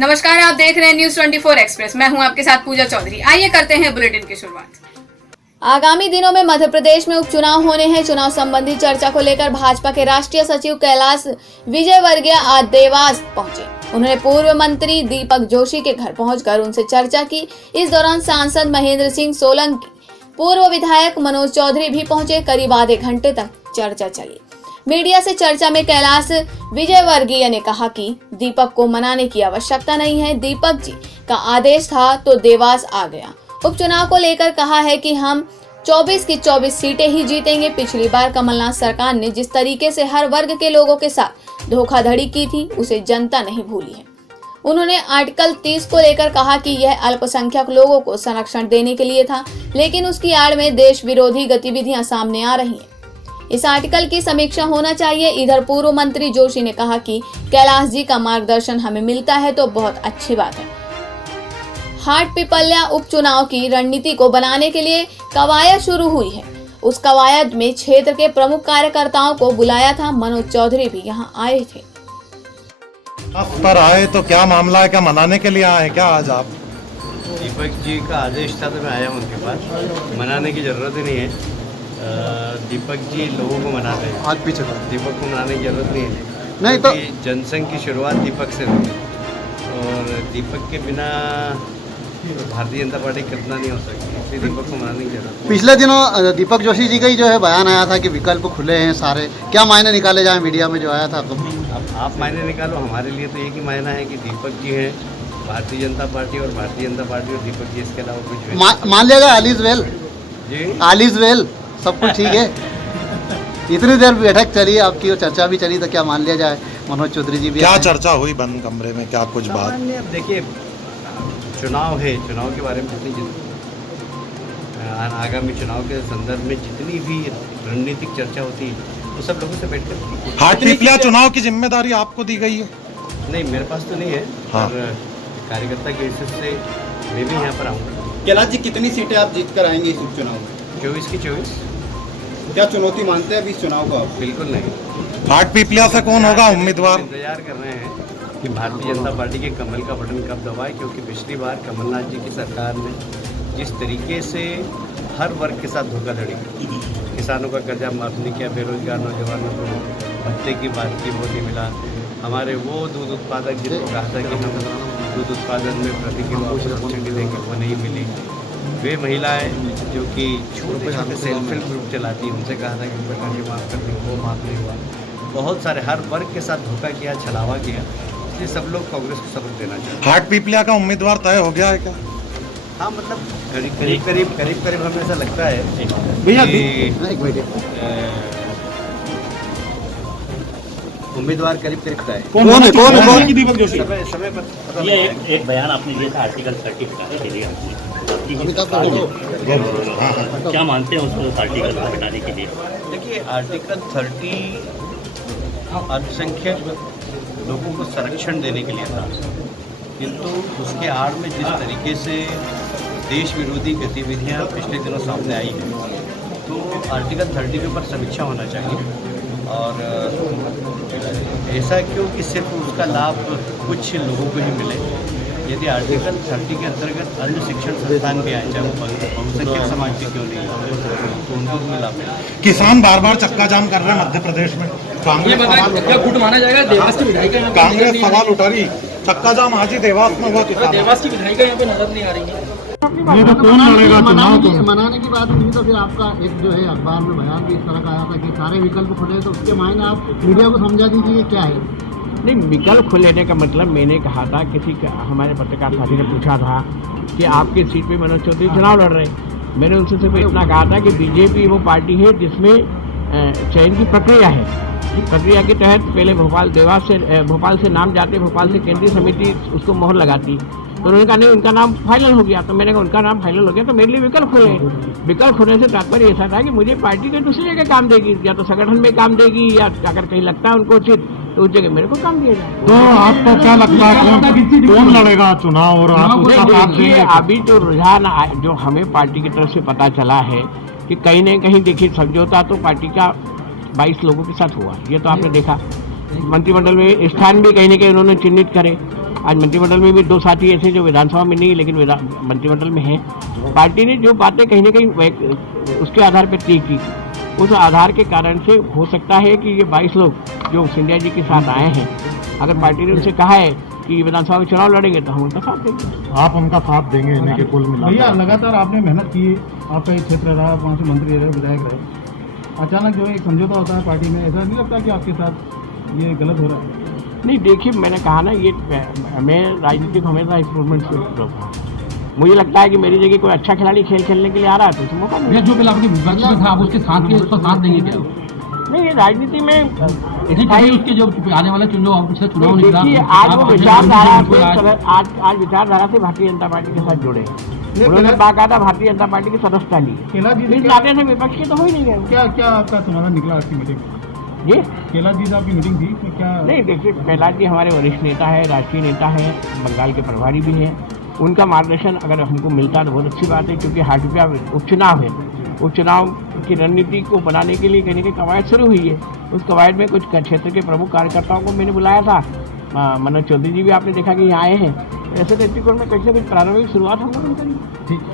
नमस्कार, आप देख रहे हैं न्यूज 24 एक्सप्रेस। मैं हूं आपके साथ पूजा चौधरी। आइए करते हैं बुलेटिन की शुरुआत। आगामी दिनों में मध्य प्रदेश में उपचुनाव होने हैं। चुनाव संबंधी चर्चा को लेकर भाजपा के राष्ट्रीय सचिव कैलाश विजयवर्गीय आज देवास पहुंचे। उन्होंने पूर्व मंत्री दीपक जोशी के घर पहुंचकर उनसे चर्चा की। इस दौरान सांसद महेंद्र सिंह सोलंकी, पूर्व विधायक मनोज चौधरी भी पहुंचे। करीब आधे घंटे तक चर्चा चली। मीडिया से चर्चा में कैलाश विजयवर्गीय ने कहा कि दीपक को मनाने की आवश्यकता नहीं है। दीपक जी का आदेश था तो देवास आ गया। उपचुनाव को लेकर कहा है कि हम 24 की 24 सीटें ही जीतेंगे। पिछली बार कमलनाथ सरकार ने जिस तरीके से हर वर्ग के लोगों के साथ धोखाधड़ी की थी, उसे जनता नहीं भूली है। उन्होंने आर्टिकल 30 को लेकर कहा कि यह अल्पसंख्यक लोगों को संरक्षण देने के लिए था, लेकिन उसकी आड़ में देश विरोधी गतिविधियां सामने आ रही हैं। इस आर्टिकल की समीक्षा होना चाहिए। इधर पूर्व मंत्री जोशी ने कहा कि कैलाश जी का मार्गदर्शन हमें मिलता है तो बहुत अच्छी बात है। हाट पिपल्या उपचुनाव की रणनीति को बनाने के लिए कवायद शुरू हुई है। उस कवायद में क्षेत्र के प्रमुख कार्यकर्ताओं को बुलाया था। मनोज चौधरी भी यहां आए थे। पर आए तो क्या मामला है? क्या मनाने के लिए आए क्या आज आप? दीपक जी का आदेश था तो मैं आया हूँ उनके पास। मनाने की ज़रूरत ही नहीं है। दीपक जी लोगों को मनाते हैं। आज पीछे दीपक को मनाने की ज़रूरत नहीं है। नहीं तो जनसंघ की शुरुआत दीपक से हुई और दीपक के बिना भारतीय जनता पार्टी कल्पना नहीं हो सकती, इसलिए दीपक को मनाने की जरूरत। पिछले दिनों दीपक जोशी जी का ही जो है बयान आया था कि विकल्प खुले हैं सारे, क्या मायने निकाले जाए? मीडिया में जो आया था तो अब आप मायने निकालो, हमारे लिए तो एक ही मायना है कि दीपक जी हैं भारतीय जनता पार्टी और भारतीय जनता पार्टी और दीपक जी, इसके अलावा कुछ मान लिया ऑल इज वेल जी, ऑल इज वेल, सब कुछ ठीक है। इतनी देर बैठक चली आपकी और चर्चा भी चली तो क्या मान लिया जाए? मनोज चौधरी जी भी क्या चर्चा हुई बंद कमरे में? क्या कुछ बात? अब देखिए, चुनाव है, चुनाव के बारे में आगामी चुनाव के संदर्भ में जितनी भी रणनीतिक चर्चा होती है वो सब लोगों से बैठकर। हाट पिपल्या चुनाव की जिम्मेदारी आपको दी गई है? नहीं, मेरे पास तो नहीं है। हाँ। और कार्यकर्ता के हिसाब से मैं भी यहाँ पर आऊँगा। कैलाश जी, कितनी सीटें आप जीत कर आएंगे इस उपचुनाव में? 24 की 24। क्या चुनौती मानते हैं अभी इस चुनाव को आप? बिल्कुल नहीं। हाट पिपल्या से कौन होगा उम्मीदवार? इंतजार कर रहे हैं कि भारतीय जनता पार्टी के कमल का बटन कब दबाए, क्योंकि पिछली बार कमलनाथ जी की सरकार ने जिस तरीके से हर वर्ग के साथ धोखाधड़ी की, किसानों का कर्जा माफ नहीं किया, बेरोजगार नौजवानों को भत्ते की बात की वो नहीं मिला, हमारे वो दूध उत्पादक जिनको कहा था कि हम दूध उत्पादन में प्रति किलो सब्सिडी देंगे वो नहीं मिली, वे महिलाएं जो कि छोटे छोटे सेल्फ हेल्प ग्रुप चलाती हैं उनसे कहा था कि उनका कर्ज माफ़ कर देंगे, वो माफ़ नहीं हुआ। बहुत सारे हर वर्ग के साथ धोखा किया, छलावा किया, इसलिए सब लोग कांग्रेस को सबक देना चाहिए। हाट पिपल्या का उम्मीदवार तय हो गया है क्या? हाँ, मतलब करीब हमें ऐसा लगता है भैया कि एक मिनट, उम्मीदवार करीब तय है। कौन है दीपक जोशी? समय पर ये एक बयान आपने दिया था आर्टिकल 30 हटाने के लिए क्या मानते हैं उसको आर्टिकल को हटाने के लिए? देखिए, आर्टिकल 30 अल्पसंख्यक लोगों को संरक्षण देने के लिए था, किंतु उसके आड़ में जिस तरीके से देश विरोधी गतिविधियां पिछले दिनों सामने आई हैं, तो आर्टिकल 30 के ऊपर समीक्षा होना चाहिए। और ऐसा क्यों कि सिर्फ उसका लाभ कुछ लोगों को ही मिले। यदि आर्टिकल 30 के अंतर्गत अन्य शिक्षण संस्थान भी आए, चाहे वो बहुसंख्यक समाज के क्यों नहीं, तो उनको भी लाभ मिले। किसान बार बार चक्का जाम कर रहे हैं मध्य प्रदेश में। गुट माना जाएगा? देवास की विधायिका यहाँ पे कांग्रेस सवाल उठा रही, चक्का जाम आज ही देवास में हुआ किसान। देवास की विधायिका यहाँ पे नजर नहीं आ रही है। ये तो कौन लड़ेगा चुनाव? मनाने की बात हुई तो फिर आपका एक जो है अखबार में बयान भी इस तरह का आया था कि सारे विकल्प खुले, तो उसके मायने आप मीडिया को समझा दीजिए क्या है? नहीं, विकल्प खुलेने का मतलब मैंने कहा था, हमारे पत्रकार साथी ने पूछा था कि आपकी सीट पे मनोज चौधरी चुनाव लड़ रहे हैं। मैंने उनसे सिर्फ इतना कहा था कि बीजेपी वो पार्टी है जिसमें चयन की प्रक्रिया है। प्रक्रिया के तहत पहले भोपाल से नाम जाते, भोपाल से केंद्रीय समिति उसको मोहर लगाती, तो उन्होंने कहा नहीं उनका नाम फाइनल हो गया। तो मैंने कहा उनका नाम फाइनल हो गया तो मेरे लिए विकल्प खुले। विकल्प खुलने से तात्पर्य ऐसा था कि मुझे पार्टी के दूसरी जगह काम देगी, या तो संगठन में काम देगी, या अगर कहीं लगता है उनको उचित तो उस जगह मेरे को काम दिया जाए। तो आपको क्या लगता है कौन लड़ेगा चुनाव? और आप देखिए, अभी जो रुझान जो हमें पार्टी की तरफ से पता चला है कि कहीं न कहीं देखिए समझौता तो पार्टी का 22 लोगों के साथ हुआ, ये तो आपने देखा। मंत्रिमंडल में स्थान भी कहीं न कहीं उन्होंने चिन्हित करे। आज मंत्रिमंडल में भी 2 साथी ऐसे जो विधानसभा में नहीं लेकिन मंत्रिमंडल में हैं। पार्टी ने जो बातें कहीं ना कहीं उसके आधार पर तय की, उस आधार के कारण से हो सकता है कि ये 22 लोग जो सिंधिया जी के साथ आए हैं, अगर पार्टी ने उनसे कहा है कि विधानसभा में चुनाव लड़ेंगे तो हम उनका साथ देंगे। आप उनका साथ देंगे इन्हीं के कुल मिला? भैया लगातार आपने मेहनत की, आपका एक क्षेत्र रहा, वहाँ से मंत्री रहे, विधायक रहे, अचानक जो एक समझौता होता है पार्टी में, ऐसा नहीं लगता कि आपके साथ ये गलत हो रहा है? नहीं देखिए, मैंने कहा ना, ये मैं राजनीति को हमेशा इम्प्रूवमेंट से रहा। मुझे लगता है कि मेरी जगह कोई अच्छा खिलाड़ी खेल खेलने के लिए आ रहा है तो उसे मौका मिले। जो बिल आपके विपक्ष में था आप उसके साथ के उसका साथ देंगे क्या? नहीं, ये राजनीति में उसके जो आने वाला चुनाव निकला, देखिए आज वो विचारधारा आज विचारधारा से भारतीय जनता पार्टी के साथ जुड़े हैं। उन्होंने बाकायदा भारतीय जनता पार्टी की सदस्यता ली। इस नाते से विपक्ष के तो हो ही नहीं गए। क्या क्या आपका समाधान निकला आपकी मीटिंग? जी कैलाश जी से आपकी मीटिंग थी तो क्या? नहीं देखिए, कैलाश जी हमारे वरिष्ठ नेता है, राष्ट्रीय नेता है, बंगाल के प्रभारी भी हैं। उनका मार्गदर्शन अगर हमको मिलता तो बहुत अच्छी बात है, क्योंकि हाटपिया उपचुनाव है। उपचुनाव की रणनीति को बनाने के लिए कहीं कवायद शुरू हुई है। उस कवायद में कुछ क्षेत्र के प्रमुख कार्यकर्ताओं को मैंने बुलाया था। मनोज चौधरी जी भी आपने देखा कि यहाँ आए हैं। ऐसे दृष्टिकोण में कुछ न कुछ प्रारंभिक शुरुआत हम लोगों ने करी। ठीक।